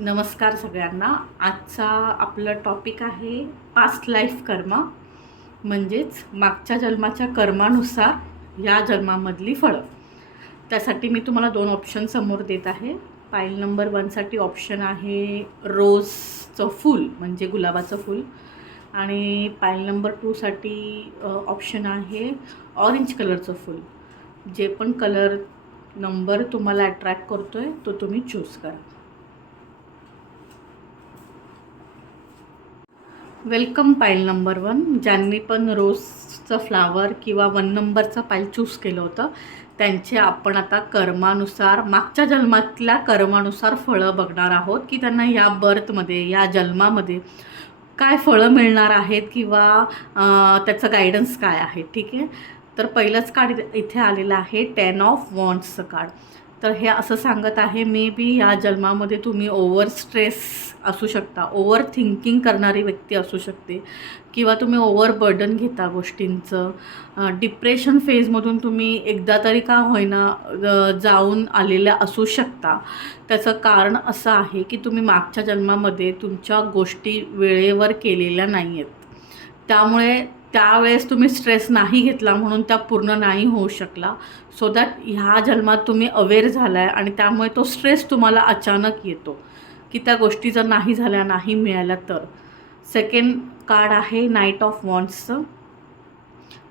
नमस्कार सगळ्यांना. आजचा आपलं टॉपिक आहे पास्ट लाईफ कर्म, म्हणजेच मागच्या जन्माच्या कर्मानुसार या जन्मामधली फळं. त्यासाठी मी तुम्हाला 2 ऑप्शन समोर देत आहे. पाईल नंबर 1साठी ऑप्शन आहे रोजचं फूल म्हणजे गुलाबाचं फूल, आणि पाईल नंबर 2साठी ऑप्शन आहे ऑरेंज कलरचं फूल. जे पण कलर नंबर तुम्हाला अट्रॅक्ट करतो आहे तो तुम्ही चूज करा. वेलकम पाईल नंबर 1. ज्यांनी पण रोजचं फ्लावर किंवा 1 नंबरचा पाईल चूज केलं होतं त्यांचे आपण आता कर्मानुसार, मागच्या जन्मातल्या कर्मानुसार फळं बघणार आहोत की त्यांना या बर्थमध्ये, या जन्मामध्ये काय फळं मिळणार आहेत किंवा त्याचं गायडन्स काय आहे. ठीक आहे, तर पहिलंच कार्ड इथे आलेलं आहे 10 ऑफ वॉन्ड्सचं कार्ड. तर हे असं सांगत आहे मे बी या जन्मामध्ये तुम्ही ओव्हर स्ट्रेस असू शकता, ओव्हर थिंकिंग करणारी व्यक्ती असू शकते, किंवा तुम्ही ओव्हर बर्डन घेता गोष्टींचं. डिप्रेशन फेजमधून तुम्ही एकदा तरी का होईना जाऊन आलेल्या असू शकता. त्याचं कारण असं आहे की तुम्ही मागच्या जन्मामध्ये तुमच्या गोष्टी वेळेवर केलेल्या नाही आहेत. त्यामुळे त्यावेळेस तुम्ही स्ट्रेस नाही घेतला म्हणून त्या पूर्ण नाही होऊ शकला. सो दॅट ह्या जन्मात तुम्ही अवेअर झाला आहे आणि त्यामुळे तो स्ट्रेस तुम्हाला अचानक येतो की त्या गोष्टी जर नाही झाल्या, नाही मिळाल्या तर. सेकंड कार्ड आहे नाईट ऑफ वॉन्ड्सचं.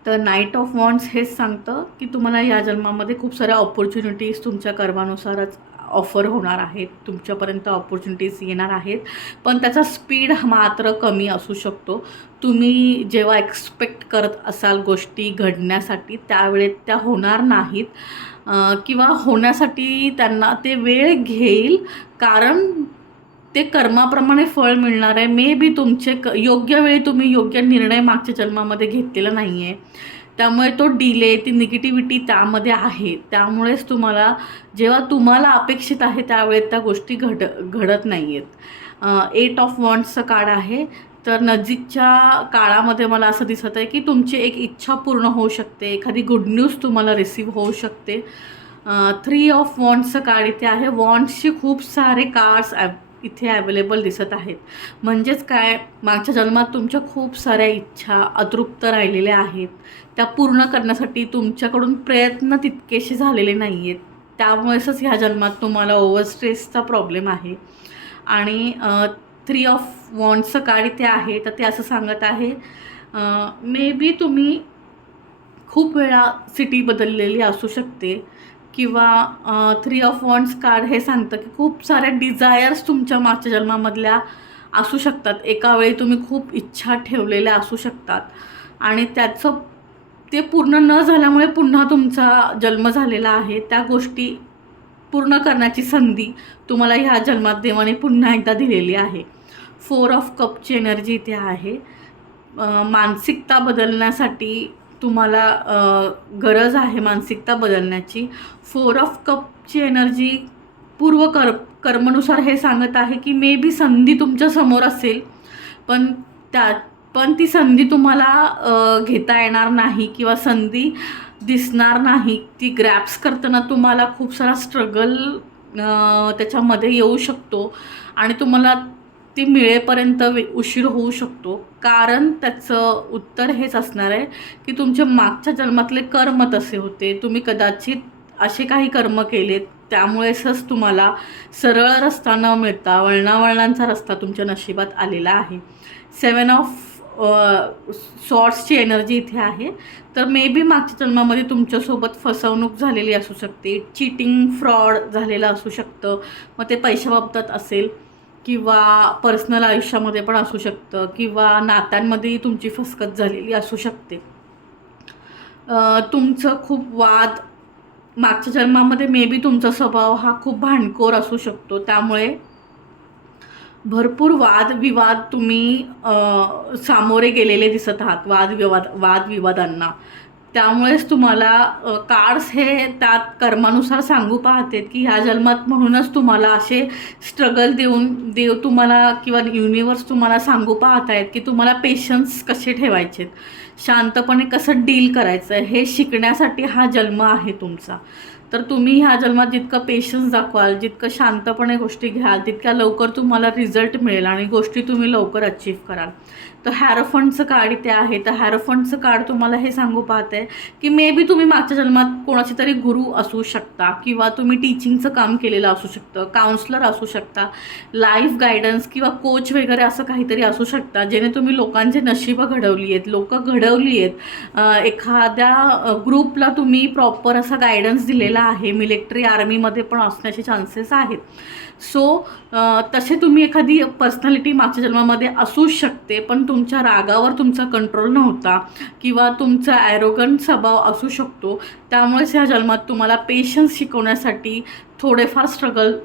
तर नाईट ऑफ वॉन्ड्स हेच सांगतं की तुम्हाला या जन्मामध्ये खूप साऱ्या ऑपॉर्च्युनिटीज तुमच्या कर्मानुसारच ऑफर होणार आहेत, तुमच्यापर्यंत ऑपॉर्च्युनिटीज येणार आहेत, पण त्याचा स्पीड मात्र कमी असू शकतो. तुम्ही जेव्हा एक्सपेक्ट करत असाल गोष्टी घडण्यासाठी त्यावेळेत त्या होणार नाहीत, किंवा होण्यासाठी त्यांना ते वेळ घेईल, कारण ते कर्माप्रमाणे फळ मिळणार आहे. मे बी तुमचे योग्य वेळी तुम्ही योग्य निर्णय मागच्या जन्मामध्ये घेतलेला नाही आहे, त्यामुळे तो डिले, ती निगेटिव्हिटी त्यामध्ये आहे. त्यामुळेच तुम्हाला जेव्हा तुम्हाला अपेक्षित आहे त्यावेळेत त्या गोष्टी घडत नाही आहेत. 8 ऑफ वॉन्ड्सचं कार्ड आहे. तर नजीकच्या काळामध्ये मला असं दिसत आहे की तुमची एक इच्छा पूर्ण होऊ शकते, एखादी गुड न्यूज तुम्हाला रिसीव्ह होऊ शकते. 3 ऑफ वॉन्ड्सचं कार्ड इथे आहे. वॉन्ड्सचे खूप सारे कार्ड्स इथे अवेलेबल दिसत आहेत. म्हणजेच काय, मागच्या जन्मात तुमच्या खूप साऱ्या इच्छा अतृप्त राहिलेल्या आहेत, त्या पूर्ण करण्यासाठी तुमच्याकडून प्रयत्न तितकेसे झालेले नाही आहेत. त्यामुळेच ह्या जन्मात तुम्हाला ओव्हर स्ट्रेसचा प्रॉब्लेम आहे. आणि 3 ऑफ वॉन्ड्सचं कार्ड इथे आहे. तर ते असं सांगत आहे मे बी तुम्ही खूप वेळा सिटी बदललेली असू शकते, किंवा 3 ऑफ वॉन्ड्स कार्ड हे सांगतं की खूप साऱ्या डिझायर्स तुमच्या मागच्या जन्मामधल्या असू शकतात. एका वेळी तुम्ही खूप इच्छा ठेवलेल्या असू शकतात आणि त्याचं ते पूर्ण न झाल्यामुळे पुन्हा तुमचा जन्म झालेला आहे. त्या गोष्टी पूर्ण करण्याची संधी तुम्हाला ह्या जन्मात देवाने पुन्हा एकदा दिलेली आहे. 4 ऑफ कपची एनर्जी इथे आहे. मानसिकता बदलण्यासाठी तुम्हाला गरज आहे मानसिकता बदलण्याची. 4 ऑफ कपची एनर्जी कर्मानुसार हे सांगत आहे की मे बी संधी तुमच्या समोर असेल, पण ती संधी तुम्हाला घेता येणार नाही, किंवा संधी दिसणार नाही. ती ग्रॅप्स करताना तुम्हाला खूप सारा स्ट्रगल त्याच्यामध्ये येऊ शकतो आणि तुम्हाला ती मिळेपर्यंत उशीर होऊ शकतो. कारण त्याचं उत्तर हेच असणार आहे की तुमच्या मागच्या जन्मातले कर्म तसे होते, तुम्ही कदाचित असे काही कर्म केलेत, त्यामुळेच तुम्हाला सरळ रस्ता न मिळता वळणावळणांचा रस्ता तुमच्या नशिबात आलेला आहे. 7 ऑफ सॉर्ट्सची एनर्जी इथे आहे. तर मे बी मागच्या जन्मामध्ये तुमच्यासोबत फसवणूक झालेली असू शकते, चीटिंग, फ्रॉड झालेलं असू शकतं. मग ते पैशाबाबतीत असेल, किंवा पर्सनल आयुष्यामध्ये पण असू शकतं, किंवा नात्यांमध्येही तुमची फसगत झालेली असू शकते. तुमचं खूप वाद मागच्या जन्मामध्ये, मे बी तुमचा स्वभाव हा खूप भांडखोर असू शकतो, त्यामुळे भरपूर वादविवाद तुम्ही सामोरे गेलेले दिसत आहात, वादविवादांना. त्यामुळेच तुम्हाला कार्ड्स हे त्यात कर्मानुसार सांगू पाहतात की ह्या जन्मात म्हणूनच तुम्हाला असे स्ट्रगल देव तुम्हाला, किंवा युनिवर्स तुम्हाला सांगू पाहत आहेत की तुम्हाला पेशन्स कसे ठेवायचे, शांतपणे कसं डील करायचं आहे हे शिकण्यासाठी हा जन्म आहे तुमचा. तर तुम्ही ह्या जन्मात जितकं पेशन्स दाखवाल, जितकं शांतपणे गोष्टी घ्याल, तितक्या लवकर तुम्हाला रिझल्ट मिळेल आणि गोष्टी तुम्ही लवकर अचीव कराल. तर हॅरोफंटचं कार्ड इथे आहे. तर हॅरोफंटचं कार्ड तुम्हाला हे सांगू पाहते की मे बी तुम्ही मागच्या जन्मात कोणाची तरी गुरु असू शकता, किंवा तुम्ही टीचिंगचं काम केलेलं असू शकतं, काउन्सलर असू शकता, लाईफ गायडन्स किंवा कोच वगैरे असं काहीतरी असू शकता, जेणे तुम्ही लोकांचे नशीबं घडवली आहेत, लोकं घडवली आहेत. एखाद्या ग्रुपला तुम्ही प्रॉपर असा गायडन्स दिलेला आहे. मिलिटरी आर्मीमध्ये पण असण्याचे चान्सेस आहेत. सो तसे तुम्ही एखादी पर्सनॅलिटी मागच्या जन्मामध्ये असू शकते, पण तुमच्या रागावर तुमचा कंट्रोल नव्हता किंवा तुमचा ॲरोगंट स्वभाव असू शकतो. त्यामुळेच ह्या जन्मात तुम्हाला पेशन्स शिकवण्यासाठी थोडेफार स्ट्रगल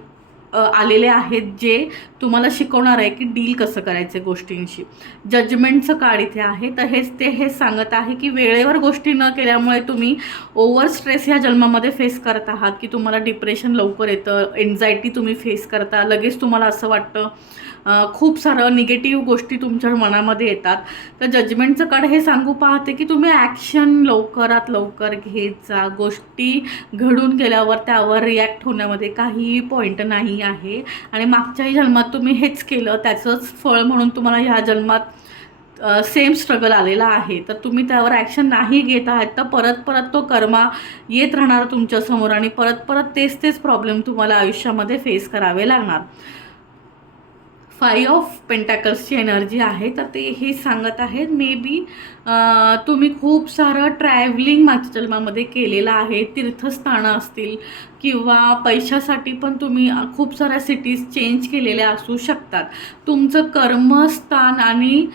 आलेले आहेत, जे तुम्हाला शिकवणार आहे की डील कसं करायचं गोष्टींशी. जजमेंटचं कार्ड इथे आहे. तर हेच सांगत आहे की वेळेवर गोष्टी न केल्यामुळे तुम्ही ओव्हर स्ट्रेस ह्या जन्मामध्ये फेस करत आहात, की तुम्हाला डिप्रेशन लवकर येतं, एन्झायटी तुम्ही फेस करता, लगेच तुम्हाला असं वाटतं, खूप सारं निगेटिव्ह गोष्टी तुमच्या मनामध्ये येतात. तर जजमेंटचं कार्ड हे सांगू पाहते की तुम्ही ॲक्शन लवकरात लवकर घेत जा. गोष्टी घडून गेल्यावर त्यावर रिॲक्ट होण्यामध्ये काहीही पॉईंट नाही आहे. आणि मागच्याही जन्मात तुम्ही हेच केलं, त्याचंच फळ म्हणून तुम्हाला ह्या जन्मात सेम स्ट्रगल आलेला आहे. तर तुम्ही त्यावर ॲक्शन नाही घेत आहात, तर परत तो कर्मा येत राहणार तुमच्यासमोर आणि परत तेच प्रॉब्लेम तुम्हाला आयुष्यामध्ये फेस करावे लागणार. 5 ऑफ पेंटॅकल्सची एनर्जी आहे. तर ते हे सांगत आहेत मे बी तुम्ही खूप सारं ट्रॅव्हलिंग मागच्या जन्मामध्ये केलेलं आहे. तीर्थस्थानं असतील किंवा पैशासाठी पण तुम्ही खूप साऱ्या सिटीज चेंज केलेल्या असू शकतात. तुमचं कर्मस्थान आणि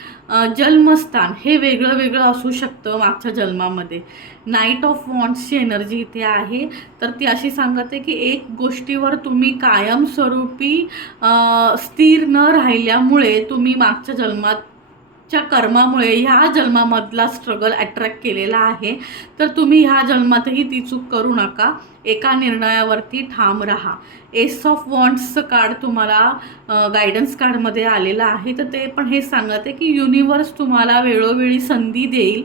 जन्मस्थान हे वेगळं असू शकतं मागच्या जन्मामध्ये. नाईट ऑफ वॉन्ड्सची एनर्जी इथे आहे. तर ती अशी सांगते की एक गोष्टीवर तुम्ही कायमस्वरूपी स्थिर न राहिल्यामुळे तुम्ही मागच्या जन्माच्या कर्मामुळे ह्या जन्मामधला स्ट्रगल अट्रॅक्ट केलेला आहे. तर तुम्ही ह्या जन्मातही ती चूक करू नका. एका निर्णयावरती ठाम राहा. एस ऑफ वॉन्ड्सचं कार्ड तुम्हाला गायडन्स कार्डमध्ये आलेलं आहे. तर ते पण हे सांगते की युनिवर्स तुम्हाला वेळोवेळी संधी देईल.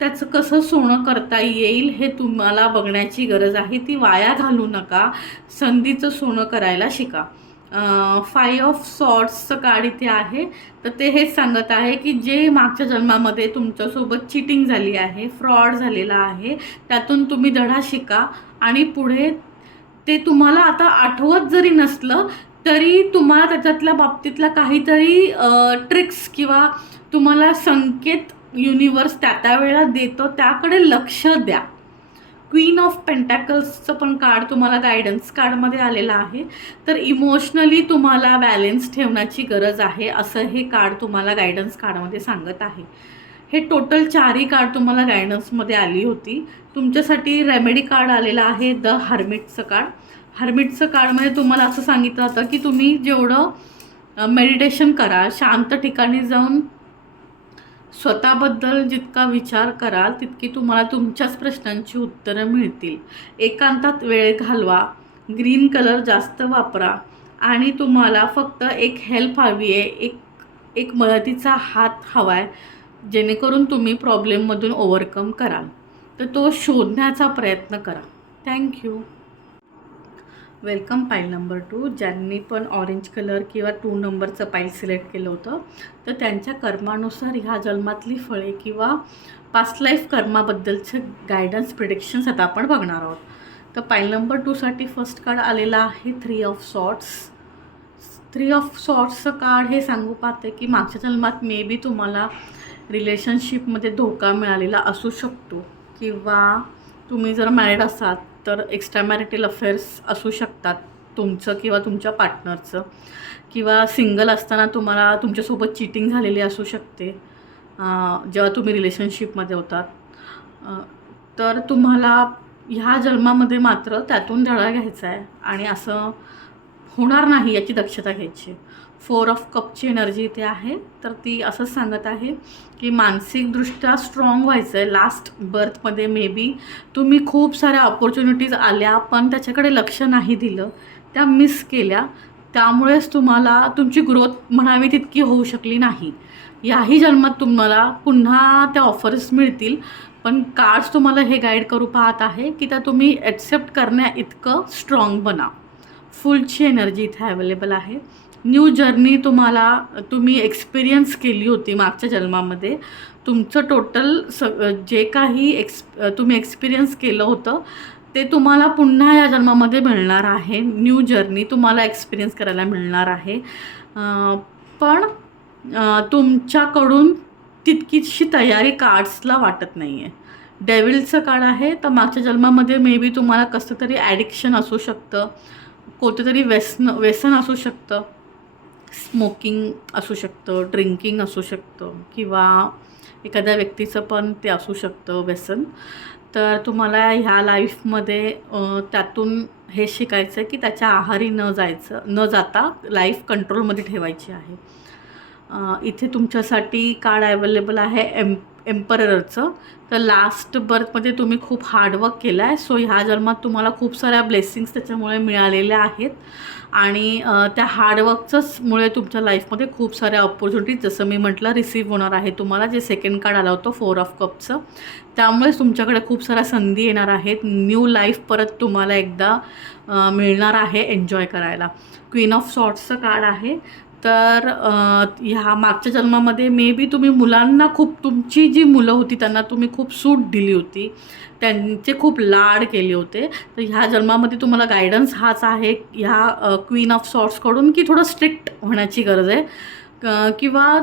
त्याचं कसं सोनं करता येईल हे तुम्हाला बघण्याची गरज आहे. ती वाया घालू नका. संधीचं सोनं करायला शिका. 5 ऑफ सॉर्ड्सचं कार्ड इथे आहे. तर ते हेच सांगत आहे की जे मागच्या जन्मामध्ये तुमच्यासोबत चिटिंग झाली आहे, फ्रॉड झालेला आहे, त्यातून तुम्ही धडा शिका आणि पुढे ते तुम्हाला आता आठवत जरी नसलं तरी तुम्हाला त्याच्यातल्या बाबतीतला काहीतरी ट्रिक्स किंवा तुम्हाला संकेत युनिवर्स त्या वेळेला देतो, त्याकडे लक्ष द्या. क्वीन ऑफ पेंटॅकल्सचं पण कार्ड तुम्हाला गायडन्स कार्डमध्ये आलेलं आहे. तर इमोशनली तुम्हाला बॅलेन्स ठेवण्याची गरज आहे, असं हे कार्ड तुम्हाला गायडन्स कार्डमध्ये सांगत आहे. हे टोटल 4ही कार्ड तुम्हाला गायडन्समध्ये आली होती. तुमच्यासाठी रेमेडी कार्ड आलेलं आहे, द हर्मिटचं कार्ड. हर्मिटचं कार्डमध्ये तुम्हाला असं सांगितलं होतं की तुम्ही जेवढं मेडिटेशन करा, शांत ठिकाणी जाऊन स्वतःबद्दल जितका विचार कराल तितकी तुम्हाला तुमच्याच प्रश्नांची उत्तरं मिळतील. एकांतात वेळ घालवा, ग्रीन कलर जास्त वापरा आणि तुम्हाला फक्त एक हेल्प हवी आहे, एक मदतीचा हात हवा आहे, जेणेकरून तुम्ही प्रॉब्लेममधून ओव्हरकम कराल. तर तो शोधण्याचा प्रयत्न करा. थँक्यू. वेलकम पाईल नंबर 2. ज्यांनी पण ऑरेंज कलर किंवा 2 नंबरचं पाईल सिलेक्ट केलं होतं, तर त्यांच्या कर्मानुसार ह्या जन्मातली फळे किंवा पास्ट लाईफ कर्माबद्दलचे गायडन्स प्रिडिक्शन्स आता आपण बघणार आहोत. तर पाईल नंबर 2साठी फर्स्ट कार्ड आलेला आहे 3 ऑफ सॉर्ट्स. 3 ऑफ सॉर्ट्सचं कार्ड हे सांगू पाहते की मागच्या जन्मात मे बी तुम्हाला रिलेशनशिपमध्ये धोका मिळालेला असू शकतो, किंवा तुम्ही जर मॅरिड असाल तर एक्स्ट्रा मॅरिटल अफेअर्स असू शकतात तुमचं किंवा तुमच्या पार्टनरचं, किंवा सिंगल असताना तुम्हाला तुमच्यासोबत चीटिंग झालेली असू शकते जेव्हा तुम्ही रिलेशनशिपमध्ये होतात. तर तुम्हाला ह्या जन्मामध्ये मात्र त्यातून धडा घ्यायचा आहे आणि असं होणार नाही याची दक्षता घ्यायची. 4 ऑफ कपची एनर्जी इथे आहे. तर ती असंच सांगत आहे की मानसिकदृष्ट्या स्ट्रॉंग व्हायचं आहे. लास्ट बर्थमध्ये मे बी तुम्ही खूप साऱ्या ऑपॉर्च्युनिटीज आल्या पण त्याच्याकडे लक्ष नाही दिलं, त्या मिस केल्या. त्यामुळेच तुम्हाला तुमची ग्रोथ म्हणावी तितकी होऊ शकली नाही. याही जन्मात तुम्हाला पुन्हा त्या ऑफर्स मिळतील, पण कार्ड्स तुम्हाला हे गाईड करू पाहत आहे की त्या तुम्ही ॲक्सेप्ट करण्या इतकं स्ट्रॉंग बना. फुलची एनर्जी इथे अवेलेबल आहे. न्यू जर्नी तुम्ही एक्सपिरियन्स केली होती मागच्या जन्मामध्ये. तुमचं टोटल जे काही तुम्ही एक्सपिरियन्स केलं होतं ते तुम्हाला पुन्हा या जन्मामध्ये मिळणार आहे. न्यू जर्नी तुम्हाला एक्सपिरियन्स करायला मिळणार आहे. पण तुमच्याकडून तितकीशी तयारी कार्ड्सला वाटत नाही आहे. डेव्हिलचं कार्ड आहे, तर मागच्या जन्मामध्ये मे बी तुम्हाला कसं तरी ॲडिक्शन असू शकतं, कोणतं तरी व्यसन असू शकतं, स्मोकिंग असू शकतं, ड्रिंकिंग असू शकतं, किंवा एखाद्या व्यक्तीचं पण ते असू शकतं व्यसन. तर तुम्हाला ह्या लाईफमध्ये त्यातून हे शिकायचं आहे की त्याच्या आहारी न जाता लाईफ कंट्रोलमध्ये ठेवायची आहे. इथे तुमच्यासाठी कार्ड अवेलेबल आहे एम्पररचं. तर लास्ट बर्थमध्ये तुम्ही खूप हार्डवर्क केलं आहे, सो ह्या जन्मात तुम्हाला खूप साऱ्या ब्लेसिंग्स त्याच्यामुळे मिळालेल्या आहेत. आणि त्या हार्डवर्कचंचमुळे तुमच्या लाईफमध्ये खूप साऱ्या ऑपॉर्च्युनिटीज, जसं मी म्हटलं, रिसीव्ह होणार आहे तुम्हाला. जे सेकंड कार्ड आलं होतं 4 ऑफ कपचं, त्यामुळेच तुमच्याकडे खूप साऱ्या संधी येणार आहेत. न्यू लाईफ परत तुम्हाला एकदा मिळणार आहे एन्जॉय करायला. क्वीन ऑफ सॉर्ट्सचं कार्ड आहे. तर ह्या मागच्या जन्मामध्ये मे बी तुम्ही मुलांना तुमची जी मुलं होती त्यांना तुम्ही खूप सूट दिली होती, त्यांचे खूप लाड केले होते. तर ह्या जन्मामध्ये तुम्हाला गायडन्स हाच आहे ह्या क्वीन ऑफ सॉर्ट्सकडून की थोडं स्ट्रिक्ट होण्याची गरज आहे, किंवा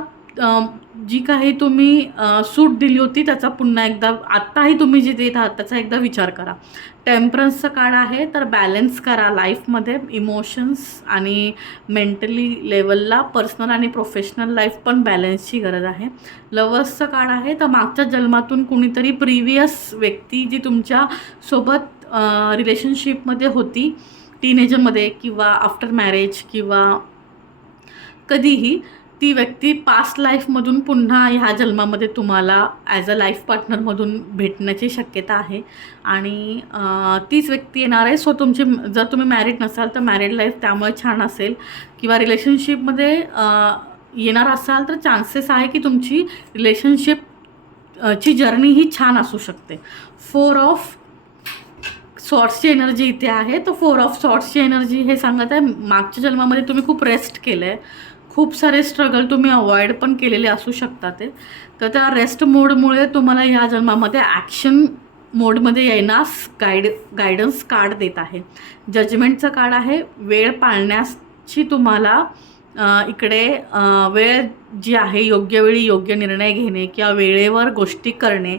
जी काही तुम्ही सूट दिली होती त्याचा पुन्हा एकदा आत्ताही तुम्ही जे देत आहात त्याचा एकदा विचार करा. टेम्परन्सचं कार्ड आहे. तर बॅलन्स करा लाईफमध्ये इमोशन्स आणि मेंटली लेवलला. पर्सनल आणि प्रोफेशनल लाईफ पण बॅलन्सची गरज आहे. लवर्सचं कार्ड आहे. तर मागच्या जन्मातून कुणीतरी प्रिव्हियस व्यक्ती जी तुमच्यासोबत रिलेशनशिपमध्ये होती, टीनेजरमध्ये किंवा आफ्टर मॅरेज किंवा कधीही, ती व्यक्ती पास्ट लाईफमधून पुन्हा ह्या जन्मामध्ये तुम्हाला ॲज अ लाईफ पार्टनरमधून भेटण्याची शक्यता आहे. आणि तीच व्यक्ती येणार आहे. सो जर तुम्ही मॅरिड नसाल तर मॅरिड लाईफ त्यामुळे छान असेल, किंवा रिलेशनशिपमध्ये येणार असाल तर चान्सेस आहे की तुमची रिलेशनशिपची जर्नी ही छान असू शकते. 4 ऑफ सॉर्ट्सची एनर्जी इथे आहे. तर 4 ऑफ सॉर्ट्सची एनर्जी हे सांगत आहे मागच्या जन्मामध्ये तुम्ही खूप रेस्ट केलं आहे, खूप सारे स्ट्रगल तुम्ही अवॉइड पण केलेले असू शकतात ते. तर त्या रेस्ट मोडमुळे तुम्हाला ह्या जन्मामध्ये ॲक्शन मोडमध्ये येण्यास गायडन्स कार्ड देत आहे. जजमेंटचं कार्ड आहे. वेळ पाळण्याची तुम्हाला इकडे वेळ जी आहे योग्य वेळी योग्य निर्णय घेणे किंवा वेळेवर गोष्टी करणे,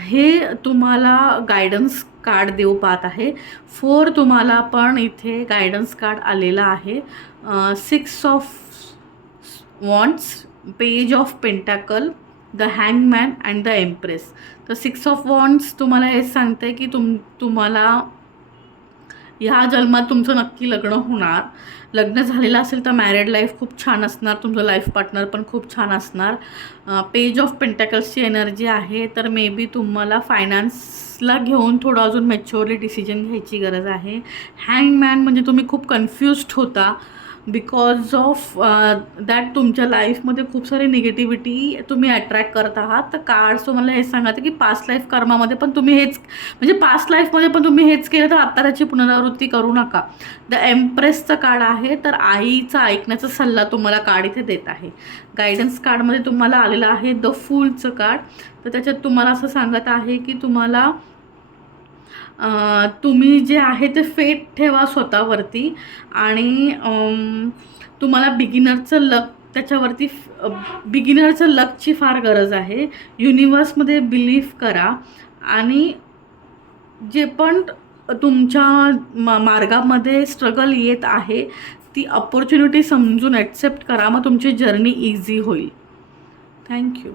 हे तुम्हाला गायडन्स कार्ड देऊ पाहत आहे. 4 तुम्हाला पण इथे गायडन्स कार्ड आलेला आहे. 6 of wands, page of pentacle, the हँगमॅन and the empress. तर 6 ऑफ वॉन्ड्स तुम्हाला हेच सांगते की तुम्हाला ह्या जन्मात तुमचं नक्की लग्न होणार. लग्न झालेलं असेल तर मॅरिड लाईफ खूप छान असणार, तुमचं लाईफ पार्टनर पण खूप छान असणार. पेज ऑफ पेंटॅकल्सची एनर्जी आहे. तर मे बी तुम्हाला फायनान्सला घेऊन थोडं अजून मॅच्युअरली डिसिजन घ्यायची गरज आहे. हँगमॅन म्हणजे तुम्ही खूप कन्फ्युज्ड होता बिकॉज ऑफ दॅट तुमच्या लाईफमध्ये खूप सारी निगेटिव्हिटी तुम्ही अट्रॅक्ट करत आहात. तर कार्ड्स तुम्हाला हेच सांगते की पास्ट लाईफ कर्मामध्ये पण तुम्ही हेच, म्हणजे पास्ट लाईफमध्ये पण तुम्ही हेच केलं तर आता त्याची पुनरावृत्ती करू नका. द एम्प्रेसचं कार्ड आहे. तर आईचा ऐकण्याचा सल्ला तुम्हाला कार्ड इथे देत आहे. गायडन्स कार्डमध्ये तुम्हाला आलेलं आहे द फूलचं कार्ड. तर त्याच्यात तुम्हाला असं सांगत आहे की तुम्ही जे आहे ते फेट ठेवा स्वतःवरती, आणि तुम्हाला बिगिनरचं लकची फार गरज आहे. युनिवर्समध्ये बिलीव्ह करा, आणि जे पण तुमच्या मार्गामध्ये स्ट्रगल येत आहे ती अपॉर्च्युनिटी समजून ॲक्सेप्ट करा, मग तुमची जर्नी इझी होईल. थँक्यू.